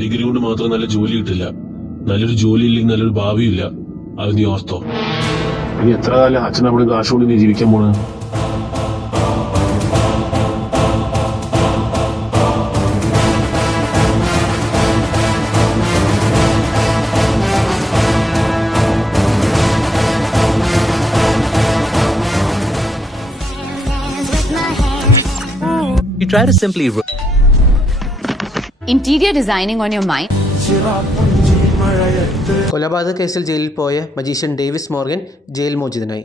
ഡിഗ്രി കൊണ്ട് മാത്രം നല്ല ജോലി കിട്ടില്ല. നല്ലൊരു ജോലി ഇല്ലെങ്കിൽ നല്ലൊരു ഭാവിയില്ല. അത് നീ ഓർത്തോ. ഇനി എത്ര കാലം അച്ഛൻ അവിടെ കാശ് കൊണ്ട് നീ ജീവിക്കാൻ പോണ്? You try to simply interior designing on your mind. കൊലപാതക കേസിൽ ജയിലിൽ പോയ മജീഷ്യൻ ഡേവിസ് മോർഗൻ ജയിൽ മോചിതനായി.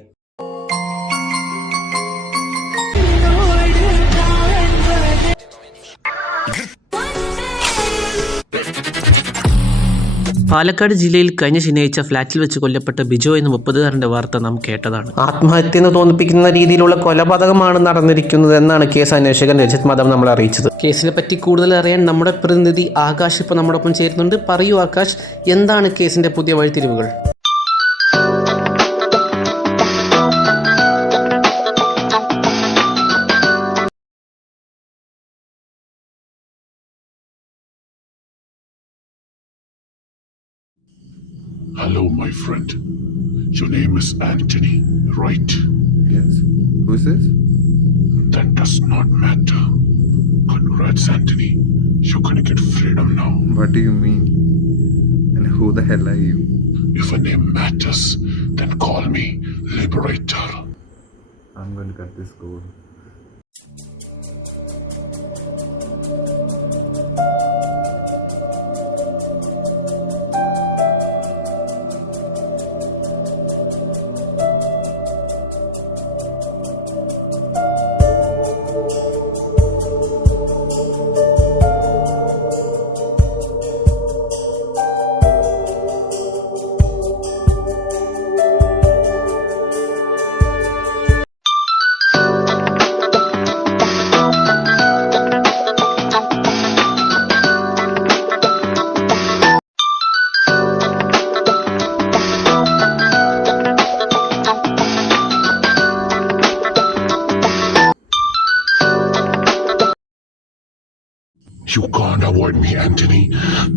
പാലക്കാട് ജില്ലയിൽ കഴിഞ്ഞ ശനിയാഴ്ച ഫ്ളാറ്റിൽ വെച്ച് കൊല്ലപ്പെട്ട ബിജോ എന്ന 30-കാരന്റെ വാർത്ത നാം കേട്ടതാണ്. ആത്മഹത്യ എന്ന് തോന്നിപ്പിക്കുന്ന രീതിയിലുള്ള കൊലപാതകമാണ് നടന്നിരിക്കുന്നത് എന്നാണ് കേസ് അന്വേഷകൻ രജിത് മാധവ് നമ്മളെ അറിയിച്ചത്. കേസിനെ പറ്റി കൂടുതൽ അറിയാൻ നമ്മുടെ പ്രതിനിധി ആകാശ് ഇപ്പോൾ നമ്മോടൊപ്പം ചേരുന്നുണ്ട്. പറയൂ ആകാശ്, എന്താണ് കേസിന്റെ പുതിയ വഴിത്തിരിവുകൾ? Hello, my friend. Your name is Anthony, right? Yes. Who is this? That does not matter. Congrats, Anthony. You're gonna get freedom now. What do you mean? And who the hell are you? If a name matters, then call me Liberator. I'm going to cut this code. You can't avoid me, Anthony.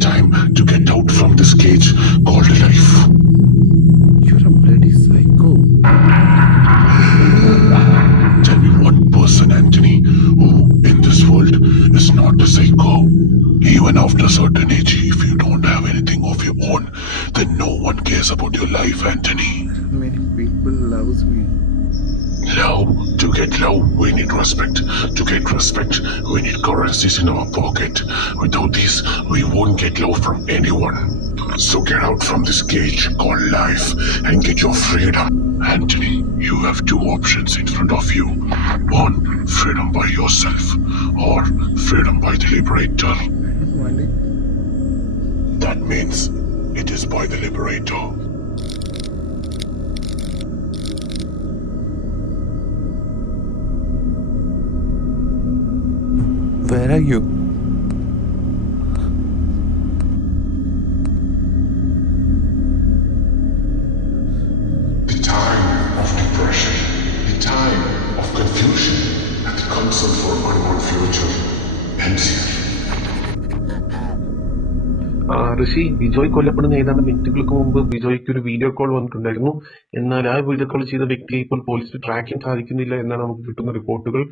Time to get out from this cage called life. You're a bloody psycho. Tell me one person, Anthony, who in this world is not a psycho. Even after a certain age, if you don't have anything of your own, then no one cares about your life, Anthony. Many people loves me. Love. To get love, we need respect. To get respect, we need currencies in our pocket. Without these, we won't get love from anyone. So get out from this cage called life and get your freedom. Anthony, you have two options in front of you. One, freedom by yourself, or freedom by the Liberator. I don't want it. That means it is by the Liberator. Where are you? The time of depression, the time of confusion, and the concern for unknown future ends here. ഋഷി, ബിജോയ് കൊല്ലപ്പെടുന്ന ഏതാണ്ട് മിനിറ്റുകൾക്ക് മുമ്പ് ബിജോയ്ക്ക് ഒരു video call വന്നിട്ടുണ്ടായിരുന്നു. എന്നാൽ ആ video call ചെയ്ത വ്യക്തിയെ ഇപ്പോൾ പോലീസിന് ട്രാക്ക് ചെയ്യാൻ സാധിക്കുന്നില്ല എന്നാണ് നമുക്ക് കിട്ടുന്ന റിപ്പോർട്ടുകൾ.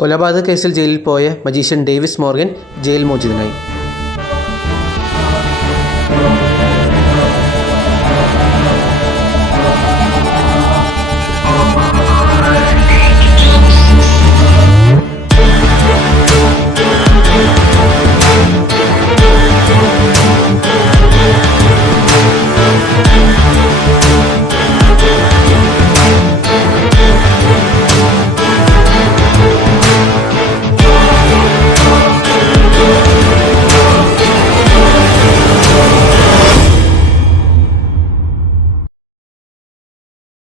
കൊലപാതക കേസിൽ ജയിലിൽ പോയ മജീഷ്യൻ ഡേവിസ് മോർഗൻ ജയിൽ മോചിതനായി.